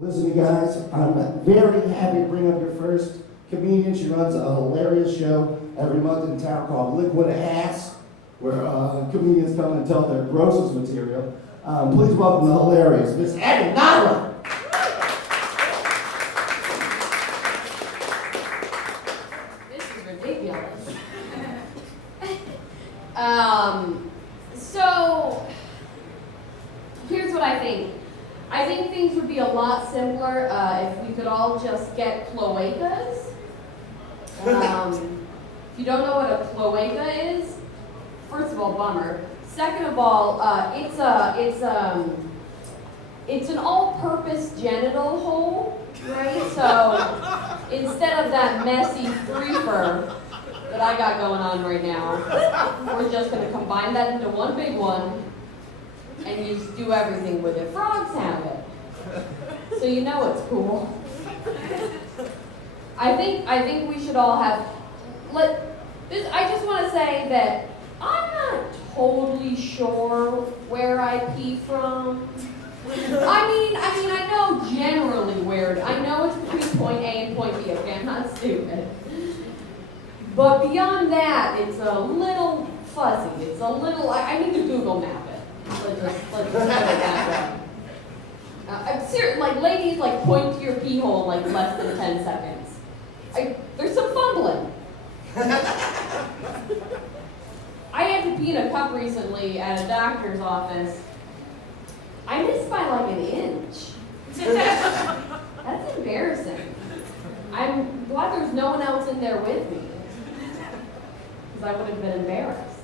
Listen, you guys, I'm very happy to bring up your first comedian. She runs a hilarious show every month in town called Liquid Ass, where comedians come and tell their grossest material. Please welcome the hilarious Miss Addy Najera. This is ridiculous. So, here's what I think. I think things would be a lot simpler if we could all just get cloacas. If you don't know what a cloaca is, first of all, bummer. Second of all, it's an all-purpose genital hole, right? So instead of that messy threefer that I got going on right now, we're just going to combine that into one big one. And you just do everything with it. Frogs have it. So you know it's cool. I think we should all have I just want to say that I'm not totally sure where I pee from. I mean I know generally where I know it's between point A and point B, okay? I'm not stupid. But beyond that, it's a little fuzzy. It's a little I need to Google map it. Let's just put it that way. I'm serious, like ladies, like point to your pee hole like less than 10 seconds. There's some fumbling. I had to pee in a cup recently at a doctor's office. I missed by like an inch. That's embarrassing. I'm glad there's no one else in there with me, because I would have been embarrassed.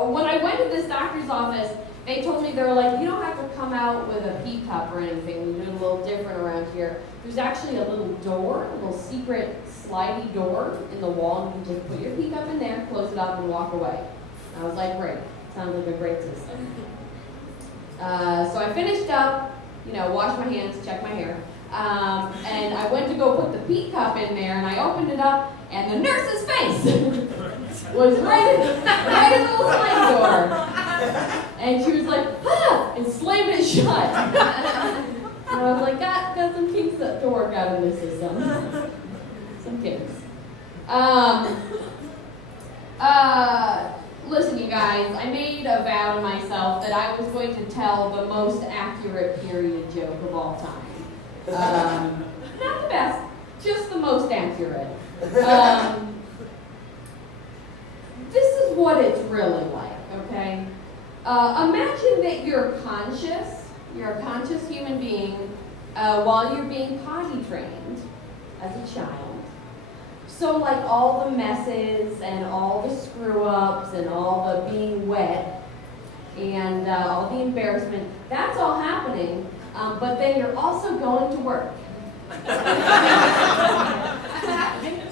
When I went to this doctor's office, they told me, they were like, you don't have to come out with a pee cup or anything. We do it a little different around here. There's actually a little door, a little secret slidey door in the wall, and you just put your pee cup in there, close it up, and walk away. And I was like, great. Sounds like a great system. So I finished up, washed my hands, checked my hair, and I went to go put the pee cup in there, and I opened it up, and the nurse's face was right in the little sliding door. And she was like, ah, and slammed it shut. And I was like, got some kinks to work out in this system. Some kinks. Listen, you guys, I made a vow to myself that I was going to tell the most accurate period joke of all time. Not the best, just the most accurate. This is what it's really like, okay? Imagine that you're a conscious human being while you're being potty trained as a child. So like all the messes and all the screw-ups and all the being wet and all the embarrassment, that's all happening, but then you're also going to work.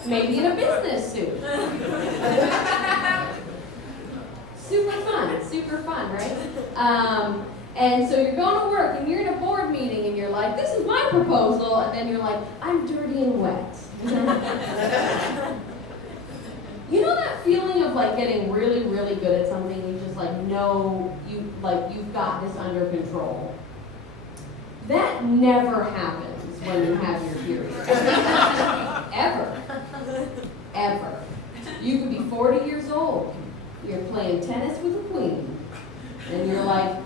Maybe in a business suit. Super fun, right? And so you're going to work and you're in a board meeting and you're like, this is my proposal, and then you're like, I'm dirty and wet. You know that feeling of like getting really, really good at something, you just like know you've got this under control. That never happens when you have your period. Ever. You could be 40 years old. You're playing tennis with a queen. And you're like,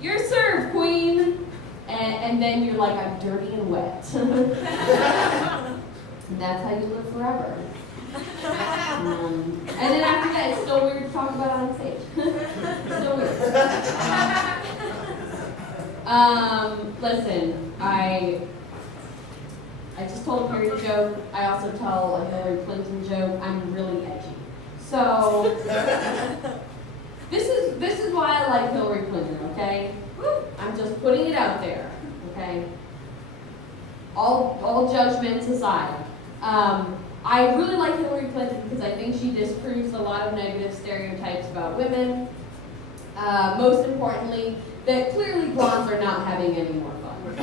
you're served, queen. And then you're like, I'm dirty and wet. And that's how you live forever. And then after that, it's still weird to talk about on stage. Still weird. Listen, I just told a period joke. I also tell a Hillary Clinton joke. I'm really edgy. So this is why I like Hillary Clinton, okay? I'm just putting it out there, okay? All judgments aside. I really like Hillary Clinton because I think she disproves a lot of negative stereotypes about women. Most importantly, that clearly blondes are not having any more fun.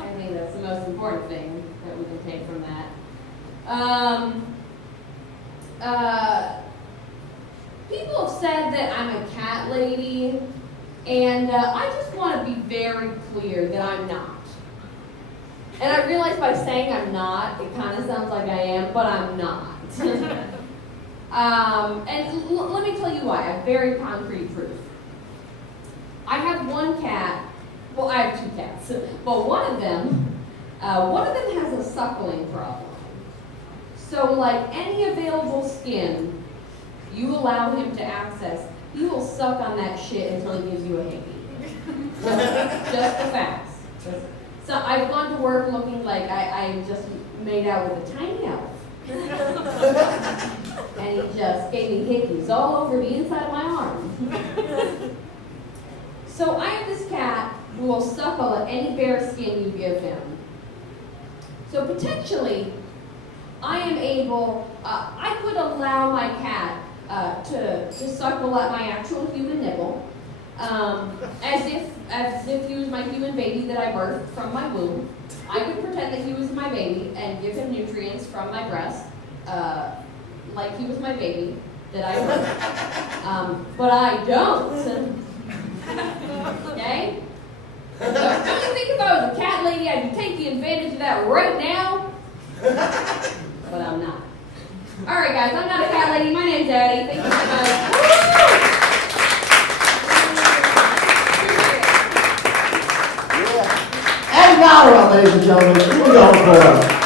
I think that's the most important thing that we can take from that. People have said that I'm a cat lady. And I just want to be very clear that I'm not. And I realize by saying I'm not, it kind of sounds like I am, but I'm not. Let me tell you why. I have very concrete proof. I have one cat. Well, I have 2 cats, but one of them has a suckling problem. So, like any available skin you allow him to access, he will suck on that shit until he gives you a hickey. Just the facts. So I've gone to work looking like I just made out with a tiny elf. And he just gave me hickeys all over the inside of my arm. So I have this cat who will suckle at any bare skin you give him. So potentially, I am able, I could allow my cat to suckle at my actual human nipple, as if he was my human baby that I birthed from my womb. I could pretend that he was my baby and give him nutrients from my breast, like he was my baby that I birthed. But I don't. Okay? So don't you think if I was a cat lady, I'd be taking advantage of that right now? But I'm not. All right, guys, I'm not a cat lady. My name's Addy. Thank you so much. Yeah. Addy Najera, ladies and gentlemen. Here we go for